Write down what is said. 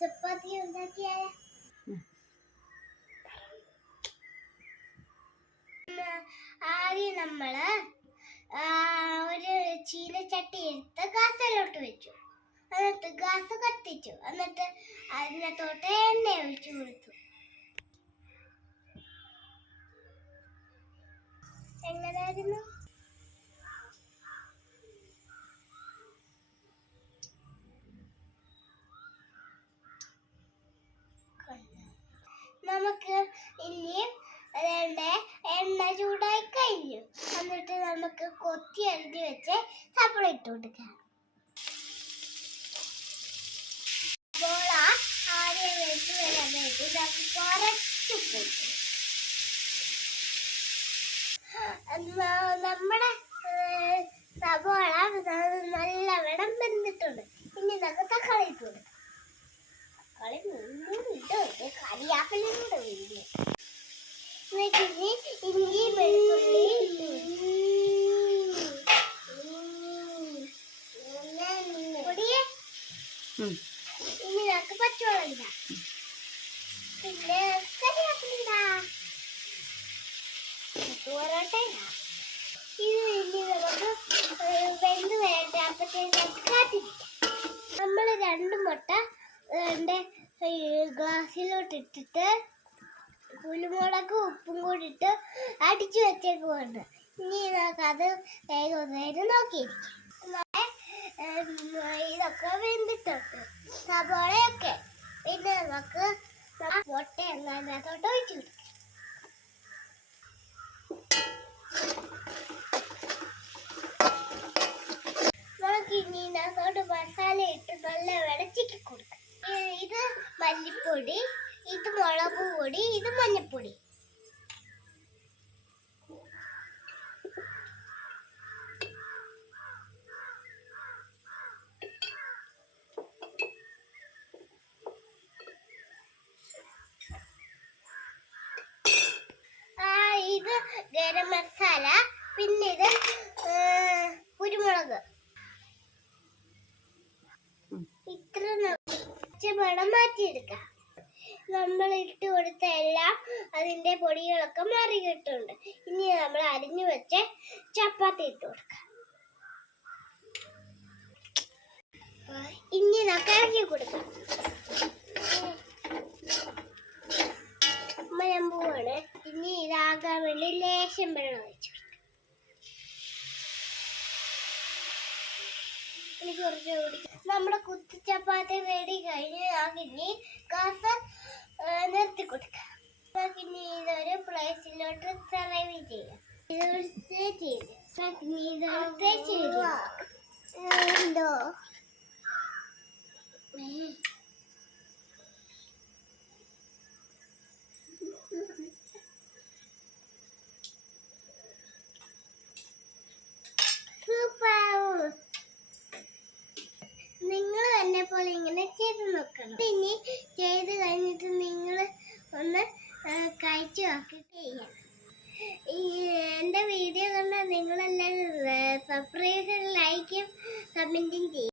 ചപ്പാത്തി ഉണ്ടാക്കിയാൽ ആദ്യം നമ്മള് ഒരു ചീനച്ചട്ടി എടുത്ത് ഗ്യാസിലോട്ട് വെച്ചു. എന്നിട്ട് ഗ്യാസ് കത്തിച്ചു. എന്നിട്ട് അതിനകത്തോട്ട് എണ്ണ ഒഴിച്ചു കൊടുത്തു. എങ്ങനെയായിരുന്നു? നമുക്ക് ഇനിയും എണ്ണ ചൂടായി കഴിഞ്ഞു. എന്നിട്ട് നമുക്ക് കൊത്തി അരിഞ്ഞ് വെച്ച് സവാള ഇട്ട് കൊടുക്കാം. സവാള ആദ്യം വെച്ച് വരാനായിട്ട് നമുക്ക് കുറച്ച് ഉപ്പിട്ടു. നമ്മുടെ സവാള നല്ലവണ്ണം വെന്തിട്ടുണ്ട്. ഇനി നമുക്ക് തക്കാളി ഇട്ട് കൊടുക്കാം. തക്കാളി ഇട്ട് കറിയാക്കലിലൂടെ വീഴും. ഇഞ്ചി വെളുത്തുള്ളി ഇനി നമുക്ക് പച്ചവെള്ളം ഇടാം. പിന്നെ കറിയാക്കലിടാ പൊറോട്ട ഇടാം. ഇത് ഇനി നമുക്ക് വെന്ത് വേണ്ട. അപ്പത്തേക്ക് കാത്തിരിക്കാം. നമ്മൾ 2 മുട്ട ഗ്ലാസ്സിലോട്ട് ഇട്ടിട്ട് കുരുമുളക് ഉപ്പും കൂടി ഇട്ട് അടിച്ചു വെച്ചേക്കുന്നുണ്ട്. ഇനി നമുക്കത് വേഗം നോക്കിയിരിക്കും. ഇതൊക്കെ വെന്തിട്ടുണ്ട്, സവാളയൊക്കെ. പിന്നെ നമുക്ക് മുട്ട എങ്ങാനത്തോട്ട് ഒഴിച്ചു കൊടുക്കാം. നമുക്ക് ഇനി ഇതിനകത്തോട്ട് മസാല ഇട്ട് നല്ല ചിക്കി കൊടുക്കാം. ഇത് മല്ലിപ്പൊടി, ഇത് മുളക് പൊടി, ഇത് മഞ്ഞപ്പൊടി. ഇത് ഗരം മസാല, പിന്നെ ഇത് കുരുമുളക്. ഇത്ര മണം മാറ്റിയെടുക്കാം. നമ്മൾ ഇട്ട് കൊടുത്ത എല്ലാം അതിന്റെ പൊടികളൊക്കെ മാറി കിട്ടുന്നുണ്ട്. ഇനി നമ്മൾ അരിഞ്ഞു വെച്ച് ചപ്പാത്തി ഇട്ട് കൊടുക്കാം. ഇനി നമുക്ക് ഇറക്കി കൊടുക്കാം. മലമ്പൂവാണ്. ഇനി ഇതാകാൻ വേണ്ടി ലേശം വെള്ളം ഒഴിച്ചു കൊടുക്കാം. നമ്മുടെ കുത്തി ചപ്പാത്തി റെഡി കഴിഞ്ഞ് ഇനി ഗ്യാസ് നിർത്തി കൊടുക്കാം. ഇനി ഇതൊരു പ്ലേറ്റിലോട്ട് സെർവ് ചെയ്യാം. എന്തോ നിങ്ങൾ എന്നെ പോലെ ഇങ്ങനെ ചെയ്ത് നോക്കണം. ഇനി ചെയ്ത് കഴിഞ്ഞിട്ട് നിങ്ങൾ ഒന്ന് കഴിച്ചു നോക്കിയിട്ട് ചെയ്യാം. എൻ്റെ വീഡിയോ കണ്ടാൽ നിങ്ങളെല്ലാവരും സബ്സ്ക്രൈബ്, ലൈക്കും കമൻറ്റും ചെയ്യും.